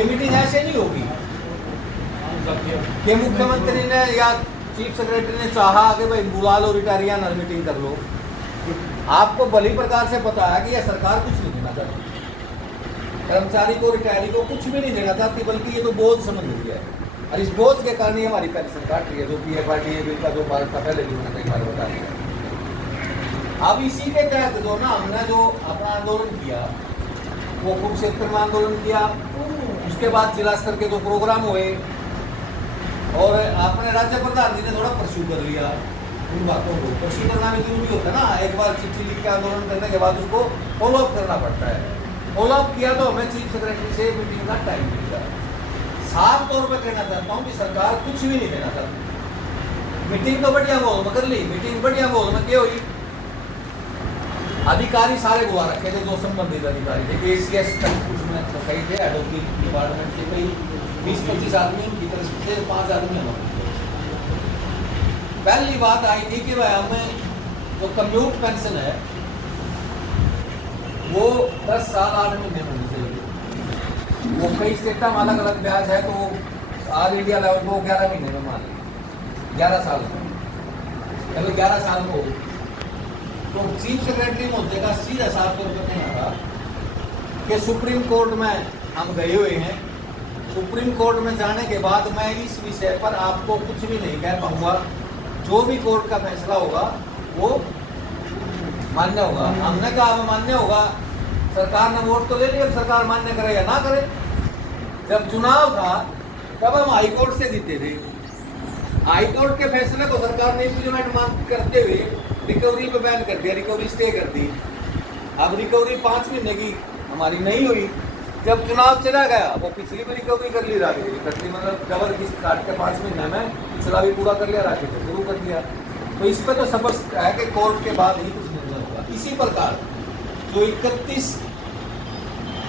ये मीटिंग ऐसे नहीं होगी कि मुख्यमंत्री ने या चीफ सेक्रेटरी ने चाहा कि भाई बुला लो रिटायरियां और मीटिंग कर लो। आपको भली प्रकार से पता है कि यह सरकार कुछ नहीं देना चाहती, कर्मचारी को रिटायरी को कुछ भी नहीं देना चाहती, बल्कि ये तो बोझ समझ रही है। और इस बोझ के कारण ही हमारी पेंशन काट रही है, जो PFIDA बिल का जो भारत का पहले भी मैंने कई बार बता दिया। अब इसी के तहत जो ना हमने जो अपना आंदोलन किया, वो कुरुक्षेत्र में आंदोलन किया, उसके बाद जिला स्तर के जो प्रोग्राम हुए और अपने राज्य प्रधान जी ने थोड़ा परस्यू कर लिया उन बातों को। परस्यू करना भी जरूरी होता है ना, एक बार चिट्ठी लिख के आंदोलन करने के बाद उसको फॉलो अप करना पड़ता है। फॉलो अप किया तो हमें चीफ सेक्रेटरी से मीटिंग का टाइम मिलेगा। साफ तौर पर कहना चाहता हूँ कि सरकार कुछ भी नहीं देना चाहती। मीटिंग तो बढ़िया माहौल में कर ली, मीटिंग बढ़िया माहौल में क्या हुई, अधिकारी सारे बुला रखे थे, जो संबंधित अधिकारी थे, ACS तक कुछ में तो कई थे, एडवोकेट डिपार्टमेंट के कई 20-25 आदमी की तरफ से 5 आदमी हमारे। पहली बात आई थी कि भाई हमें जो कम्यूट पेंशन है वो 10 साल 8 महीने होनी चाहिए। वो कई स्टेट में अलग अलग ब्याज है, तो ऑल इंडिया लेवल को 11 महीने में मान ली, 11 साल में, पहले 11 साल को। तो चीफ सेक्रेटरी महोदय का सीधा साफ तौर पर कहना था कि सुप्रीम कोर्ट में हम गए हुए हैं, सुप्रीम कोर्ट में जाने के बाद मैं इस विषय पर आपको कुछ भी नहीं कह पाऊंगा। जो भी कोर्ट का फैसला होगा वो मान्य होगा। हमने कहा हमें मान्य होगा, सरकार ने वोट तो ले लिया, सरकार मान्य करे या ना करे। जब चुनाव था तब हम हाई कोर्ट से जीते थे, हाई कोर्ट के फैसले को सरकार ने इम्प्लीमेंट मांग करते हुए रिकवरी पे बैन कर दिया, रिकवरी स्टे कर दी। अब रिकवरी 5 महीने की हमारी नहीं हुई। जब चुनाव चला गया वो पिछली भी रिकवरी कर ली, राखी मतलब डबल किस्त काट के 5 महीने में पिछला भी पूरा कर लिया, राखी से शुरू कर दिया। तो इस पर तो स्पष्ट है कि कोर्ट के बाद ही कुछ निर्णय होगा। इसी प्रकार जो 31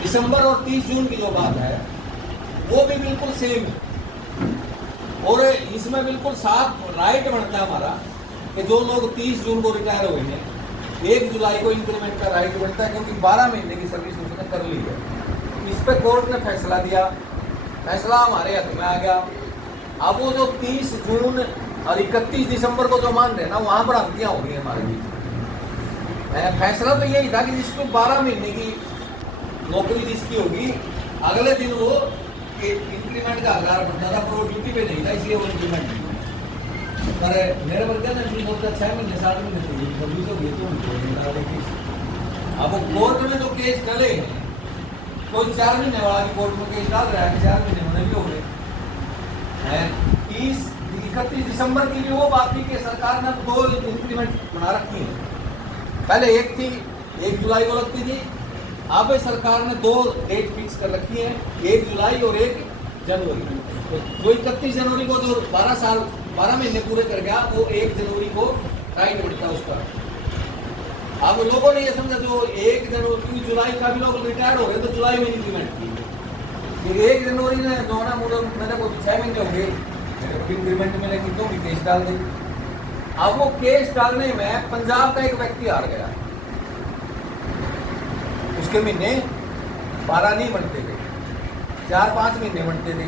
दिसंबर और 30 जून की जो बात है वो भी बिल्कुल सेम है, और इसमें बिल्कुल साफ राइट बनता है हमारा कि जो लोग 30 जून को रिटायर हुए हैं 1 जुलाई को इंक्रीमेंट का राइट बनता है, क्योंकि 12 महीने की सर्विस उसने कर ली है। इस पे कोर्ट ने फैसला दिया, फैसला हमारे हक में आ गया। अब वो जो 30 जून और 31 दिसंबर को जो मान रहे ना, वहाँ पर भ्रांतियाँ हो गई हमारे बीच। फैसला तो यही था कि जिसको 12 महीने की नौकरी जिसकी होगी, अगले दिन वो इंक्रीमेंट का हकदार बनता था, पर वो ड्यूटी पे नहीं था, इसलिए वो इंक्रीमेंट नहीं। पर मेरे बच्चे ने भी सोचा 6 महीने 7 महीने सर्विस हो गई तो अब वो कोर्ट में जो केस डले हैं, कोई 4 महीने वाला कोर्ट में केस डाल रहा है, 4 महीने होने भी हो गए। 31 दिसंबर की भी वो बात थी कि सरकार ने 2 इंक्रीमेंट बना रखी है। पहले एक थी, 1 जुलाई को लगती थी, अब सरकार ने 2 डेट फिक्स कर रखी है, 1 जुलाई और 1 जनवरी। तो जो 31 जनवरी को जो 12 महीने पूरे कर गया, वो 1 जनवरी को राइट बढ़ता है उसका। अब लोगों ने ये समझा जो 1 जनवरी जुलाई का भी लोग रिटायर्ड हो गए तो जुलाई में इंक्रीमेंट की, 1 जनवरी ने दोनों मैंने को 6 महीने हो गए इंक्रीमेंट मिलेगी तो भी केस डाल दी। अब वो केस डालने में पंजाब का एक व्यक्ति हार गया, उसके महीने 12 नहीं बनते थे, 4-5 महीने बनते थे।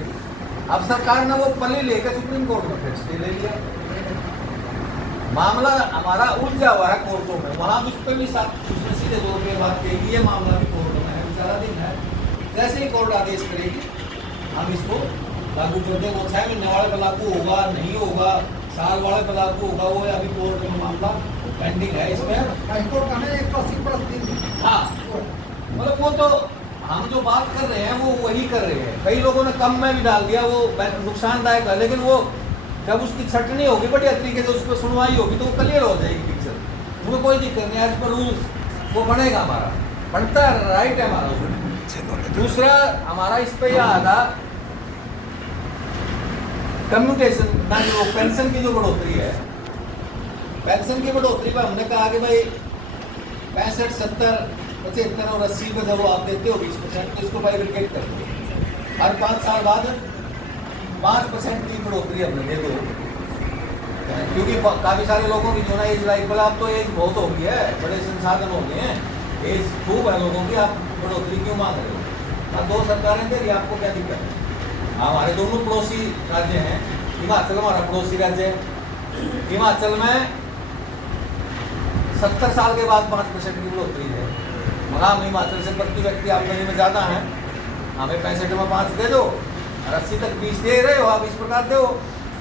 अब सरकार ने वो पल्ले लेकर सुप्रीम कोर्ट में फिर स्टे ले लिया। मामला हमारा उलझा हुआ है कोर्टों में, वहाँ उस पर भी उसने सीधे तौर पर बात कही, ये मामला भी कोर्टों में है, विचाराधीन है। जैसे ही कोर्ट आदेश करेगी हम इसको लागू कर दें। वो 6 महीने वाले पर लागू होगा नहीं होगा, साल वाले पर लागू होगा, वो अभी कोर्ट में मामला पेंडिंग है। इसमें हाईकोर्ट का 180+3। हाँ, मतलब वो तो हम जो बात कर रहे हैं वो वही कर रहे हैं। कई लोगों ने कम में भी डाल दिया, वो नुकसानदायक है, लेकिन वो जब उसकी छटनी होगी बढ़िया तरीके से, उस पर सुनवाई होगी तो वो क्लियर हो जाएगी पिक्चर, उसमें कोई दिक्कत नहीं। एज पर रूल वो बनेगा, हमारा बनता है, राइट है हमारा। दूसरा हमारा इस पर यह आता कम्यूटेशन ना, जो पेंशन की जो बढ़ोतरी है, पेंशन की बढ़ोतरी पर हमने कहा कि भाई 65, 70, 75 और 80 में जब आप देते हो 20%, तो इसको बाइफरकेट कर दो। हर 5 साल बाद 5% की बढ़ोतरी हमने दे दो, क्योंकि काफ़ी सारे लोगों की जो ना एज लाइफ वाला, अब तो एज बहुत हो गई है, बड़े संसाधन हो गए हैं, एज खूब है लोगों की, आप बढ़ोतरी क्यों मांग रहे हो? हाँ, 2 सरकारें दे रही है, आपको क्या दिक्कत है? हमारे दोनों पड़ोसी राज्य हैं। हिमाचल हमारा पड़ोसी राज्य है। हिमाचल में 70 साल के बाद 5% की बढ़ोतरी है। मगर हम हिमाचल से प्रति व्यक्ति आमदनी में ज़्यादा है, हमें 65 में 5 दे दो और 80 तक 20 दे रहे हो आप, इस प्रकार दो।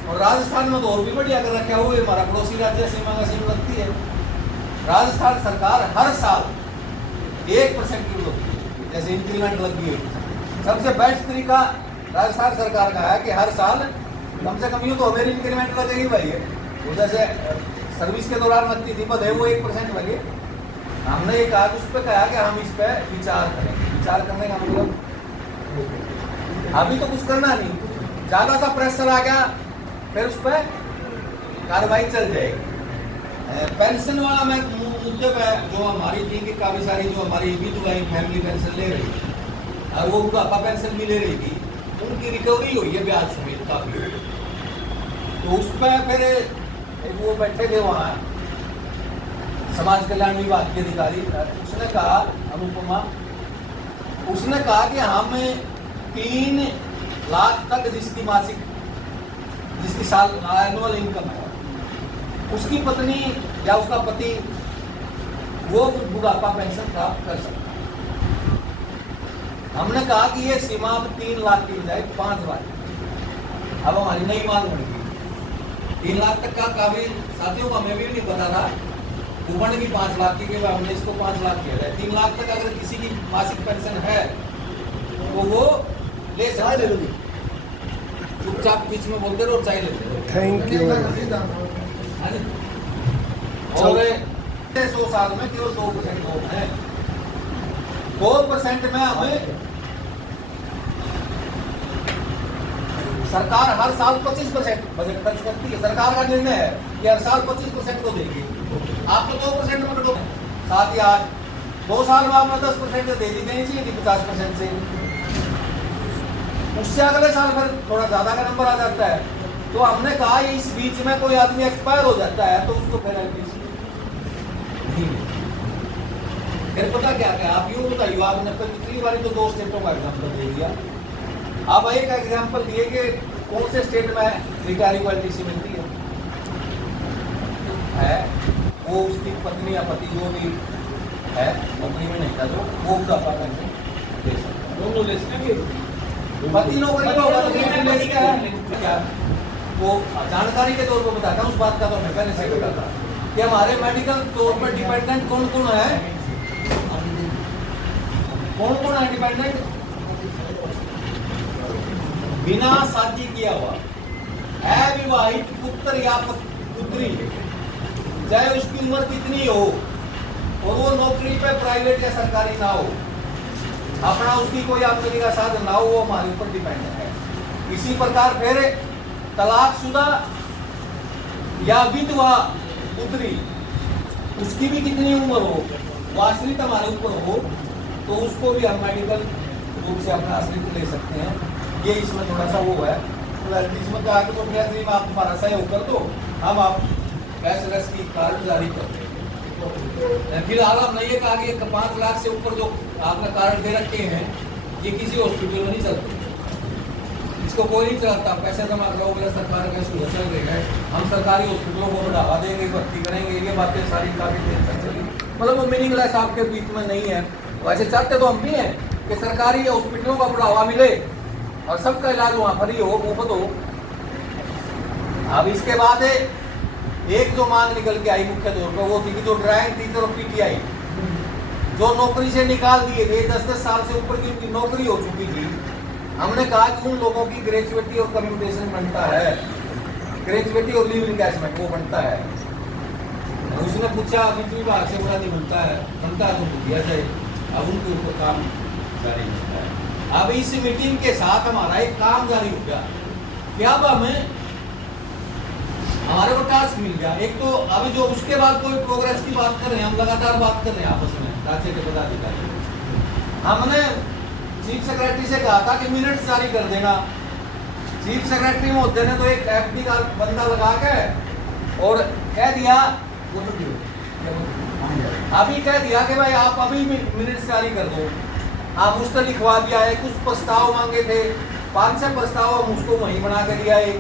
और राजस्थान में तो और भी बढ़िया कर रखा हुआ है, हमारा पड़ोसी राज्य सीमा का सीमा लगती है। राजस्थान सरकार हर साल 1% की बढ़ोतरी, जैसे इंक्रीमेंट लगी है। सबसे बेस्ट तरीका राजस्थान सरकार का है कि हर साल कम से कम यूँ तो हमें इंक्रीमेंट लगेगी भाई है। वो जैसे सर्विस के दौरान लगती थी पद है, वो 1% लगे। हमने ये कहा, उस पर कहा कि हम इस पर विचार करें। विचार करने का मतलब अभी तो कुछ करना नहीं, ज़्यादा सा प्रेशर आ गया फिर उस पर कार्रवाई चल जाएगी। पेंशन वाला मैं मुद्दे पर जो हमारी थी कि काफ़ी सारी जो हमारी विधवाएं फैमिली पेंशन ले रही थी और वो बुढ़ापा पेंशन भी ले रही थी, उनकी रिकवरी हुई है ब्याज समेत काफ़ी। तो उस पर फिर वो बैठे थे वहाँ समाज कल्याण विभाग के अधिकारी, उसने कहा, अनुपमा, उसने कहा कि हम 3 लाख तक जिसकी मासिक, जिसकी साल एनुअल इनकम है, उसकी पत्नी या उसका पति वो बुढ़ापा पेंशन प्राप्त कर सकता है। हमने कहा कि ये सीमा अब 3 लाख की बजाय 5 लाख। अब हमारी नई मांग बढ़ गई 3 लाख तक का। काफी साथियों को हमें भी नहीं पता था, उमड़ की 5 लाख की, हमने इसको 5 लाख किया जाए। 3 लाख तक अगर किसी की मासिक पेंशन है तो वो ले सकते हैं। चुपचाप बीच में बोलते रहो, चाय लेते रहो। Thank you. और 100 साल में केवल 2% लोग हैं। 2% में हमें सरकार हर साल 25% बजट खर्च करती है। सरकार का निर्णय है कि हर साल 25% को देगी। आप तो 2% में कटो। साथ ही आज 2 साल में आपने 10% दे दी, देनी चाहिए थी 50% से। उससे अगले साल फिर थोड़ा ज्यादा का नंबर आ जाता है। तो हमने कहा इस बीच में कोई आदमी एक्सपायर हो जाता है तो उसको पेनल्टी फिर पता क्या क्या आप यूँ बताइए। आपने पिछली बार तो 2 स्टेटों का एग्जाम्पल दे दिया, अब एक एग्जाम्पल दिए कि कौन से स्टेट में रिटायरिंग पॉलिसी मिलती है वो उसकी पत्नी या पति जो भी है नौकरी में नहीं था तो वो बुढ़ापा पेंशन ले सकता है। दोनों ले सकेंगे। पति नौकरी में होगा तो क्या वो जानकारी के तौर पर बताता हूँ। उस बात का तो मैं पहले से बताता कि हमारे मेडिकल तौर पर डिपेंडेंट कौन कौन है, कौन कौन है डिपेंडेंट? बिना शादी किया हुआ अविवाहित पुत्र या पुत्री, चाहे उसकी उम्र कितनी हो और वो नौकरी पे प्राइवेट या सरकारी ना हो, अपना उसकी कोई आमदनी का साधन ना हो, वो हमारे ऊपर डिपेंड है। इसी प्रकार फिर तलाकशुदा या विधवा पुत्री, उसकी भी कितनी उम्र हो, वो आश्रित हमारे ऊपर हो तो उसको भी हम मेडिकल रूप से अपना आश्रित ले सकते हैं। ये इसमें थोड़ा सा वो है, तो इसमें कहा कि तो में आप हमारा सहयोग कर दो, हम आप कैशलेस की कार्ड जारी कर दें। फिलहाल हमने ये कहा कि 5 लाख से ऊपर जो आपने कार्ड दे रखे हैं ये किसी हॉस्पिटल में नहीं चलते, इसको कोई नहीं चलाता। पैसे जमा कराओगे सरकार का सुविधा चल रही है, हम सरकारी हॉस्पिटलों को बढ़ावा देंगे, भर्ती करेंगे, ये बातें सारी काफी देर तक चली। मतलब वो मीनिंगलेस आपके बीच में नहीं है। वैसे चाहते तो हम भी हैं कि सरकारी हॉस्पिटलों का बढ़ावा मिले और सबका इलाज वहाँ फ्री हो, मुफ्त हो। अब इसके बाद एक जो मांग निकल के आई मुख्य तौर पर वो थी कि जो ड्राइंग टीचर और पीटीआई जो नौकरी से निकाल दिए थे, 10-10 साल से ऊपर की उनकी नौकरी हो चुकी थी, हमने कहा कि उन लोगों की ग्रेजुएटी और कम्यूटेशन बनता है, ग्रेजुएटी और लीव इनकैशमेंट वो बनता है। उसने पूछा वित्त विभाग से बड़ा नहीं बनता है तो दिया जाए। अब उनके ऊपर काम जारी होता है। अब इस मीटिंग के साथ हमारा एक काम जारी हो गया कि अब हमें हमारे को टास्क मिल गया। एक तो अभी जो उसके बाद कोई प्रोग्रेस की बात कर रहे हैं, हम लगातार बात कर रहे हैं आपस में राज्य के पदाधिकारी। हमने चीफ सेक्रेटरी से कहा था कि मिनट्स जारी कर देना। चीफ सेक्रेटरी महोदय ने तो एक एफडी का बंदा लगा के और कह दिया, अभी कह दिया कि भाई आप अभी मिनट्स जारी कर दो। आप उससे लिखवा दिया है, कुछ प्रस्ताव मांगे थे, 5-6 प्रस्ताव हम उसको वहीं बना कर दिया है,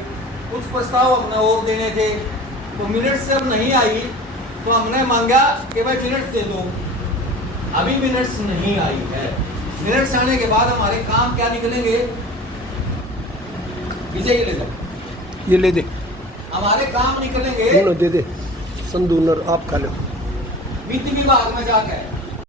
कुछ प्रस्ताव हमने और देने थे, तो मिनट्स जब नहीं आई तो हमने मांगा कि भाई मिनट्स दे दो, अभी मिनट्स नहीं आई है। मिनट्स आने के बाद हमारे काम क्या निकलेंगे, विजय ये ले लो, ये ले दे, हमारे काम निकलेंगे दोनों दे दे, संदूनर आप खा लो। वित्त विभाग में जाकर